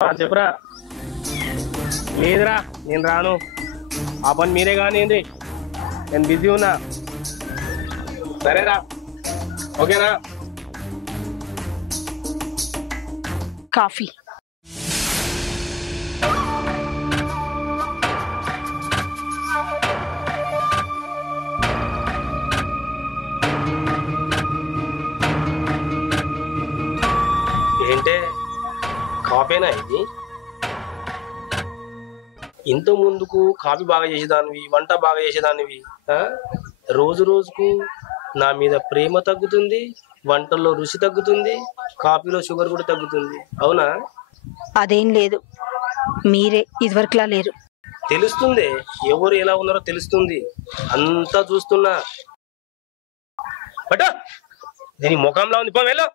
చెప్పురా. లేదురా నేను రాను, ఆ పని మీరే కానివ్వండి, నేను బిజీ ఉన్నా. సరేరా, ఓకేనా? కాఫీ. ఏంటే కాఫీనా ఇది? ఇంత ముందుకు కాఫీ బాగా చేసేదానివి, వంట బాగా చేసేదానివి. రోజు రోజుకు నా మీద ప్రేమ తగ్గుతుంది, వంటల్లో రుచి తగ్గుతుంది, కాఫీలో షుగర్ కూడా తగ్గుతుంది. అవునా? అదేం లేదు, మీరే ఇదివరకులా లేరు. తెలుస్తుంది, ఎవరు ఎలా ఉన్నారో తెలుస్తుంది, అంతా చూస్తున్నా. బట్ దీని ముఖంలో ఉంది, పో వెళ్ళు.